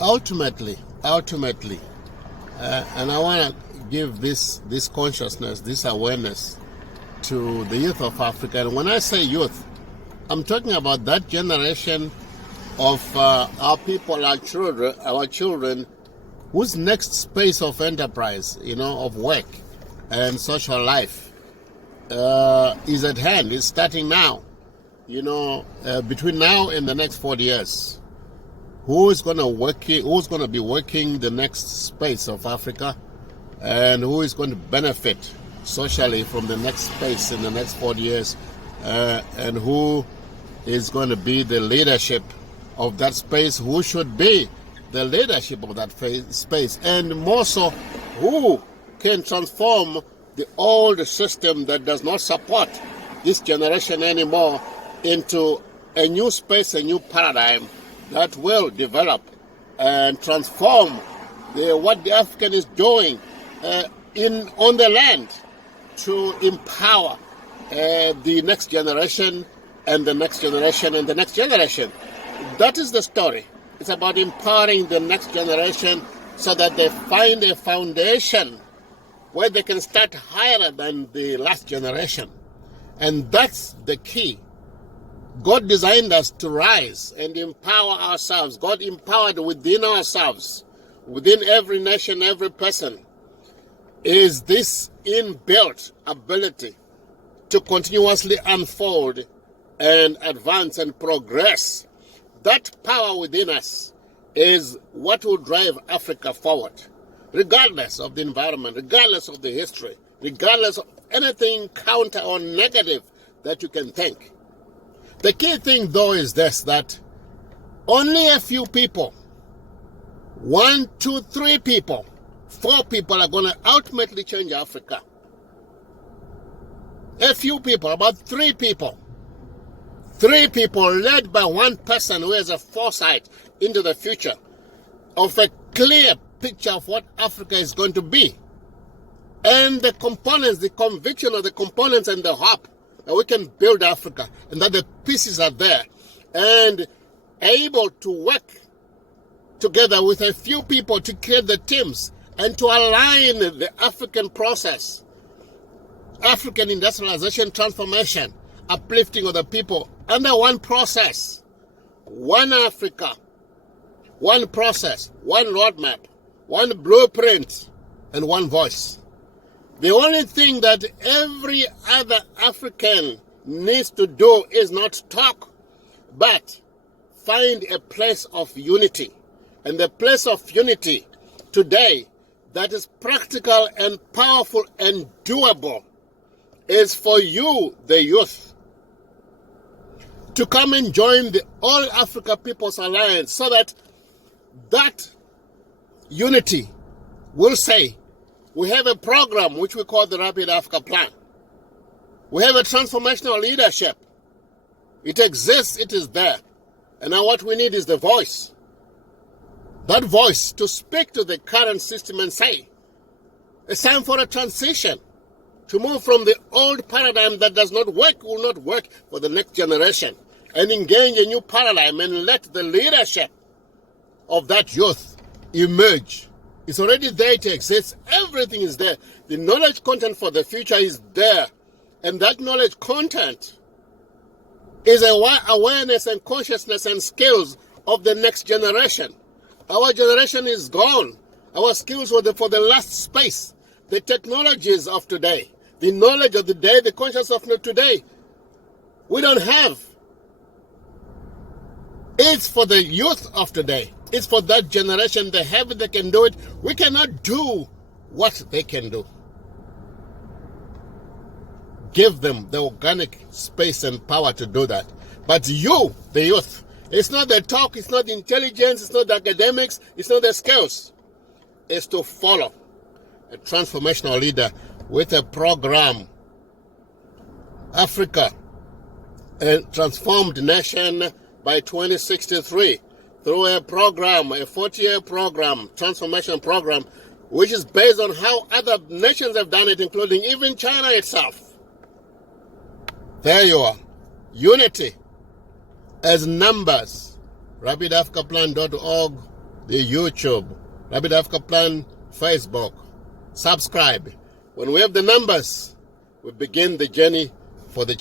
ultimately, and I want to give this consciousness, this awareness to the youth of Africa. And when I say youth, I'm talking about that generation of our people, our children, whose next space of enterprise, of work and social life is at hand, is starting now. Between now and the next 40 years, who's going to be working the next space of Africa, and who is going to benefit socially from the next space in the next 40 years, and who is going to be the leadership of that space, who should be the leadership of that space, and more so, who can transform the old system that does not support this generation anymore into a new space, a new paradigm that will develop and transform what the African is doing on the land to empower the next generation and the next generation and the next generation. That is the story. It's about empowering the next generation so that they find a foundation where they can start higher than the last generation. And that's the key. God designed us to rise and empower ourselves. God empowered within ourselves, within every nation, every person, is this inbuilt ability to continuously unfold and advance and progress. That power within us is what will drive Africa forward, regardless of the environment, regardless of the history, regardless of anything counter or negative that you can think. The key thing, though, is this, that only a few people, 1, 2, 3 people, 4 people are going to ultimately change Africa. A few people, about 3 people. 3 people led by one person who has a foresight into the future of a clear picture of what Africa is going to be. And the components, the conviction of the components and the hope that we can build Africa and that the pieces are there and able to work together with a few people to create the teams and to align the African process, African industrialization transformation, uplifting of the people under one process, one Africa, one process, one roadmap, one blueprint, and one voice. The only thing that every other African needs to do is not talk, but find a place of unity. And the place of unity today that is practical and powerful and doable is for you, the youth, to come and join the All Africa People's Alliance so that that unity will say, we have a program which we call the Rapid Africa Plan. We have a transformational leadership. It exists, it is there. And now what we need is the voice. That voice to speak to the current system and say, it's time for a transition, to move from the old paradigm that does not work, will not work for the next generation, and engage a new paradigm and let the leadership of that youth emerge. It's already there to exist. Everything is there. The knowledge content for the future is there. And that knowledge content is awareness and consciousness and skills of the next generation. Our generation is gone. Our skills were for the last space. The technologies of today, the knowledge of the day, the consciousness of today, we don't have. It's for the youth of today. It's for that generation. They have it, they can do it. We cannot do what they can do. Give them the organic space and power to do that. But you, the youth, it's not the talk, it's not the intelligence, it's not the academics, it's not the skills. It's to follow a transformational leader with a program. Africa, a transformed nation by 2063. Through a program, a 40-year program, transformation program, which is based on how other nations have done it, including even China itself. There you are. Unity as numbers. RapidAfricaPlan.org. the YouTube, Rapid Africa Plan, Facebook. Subscribe. When we have the numbers, we begin the journey for the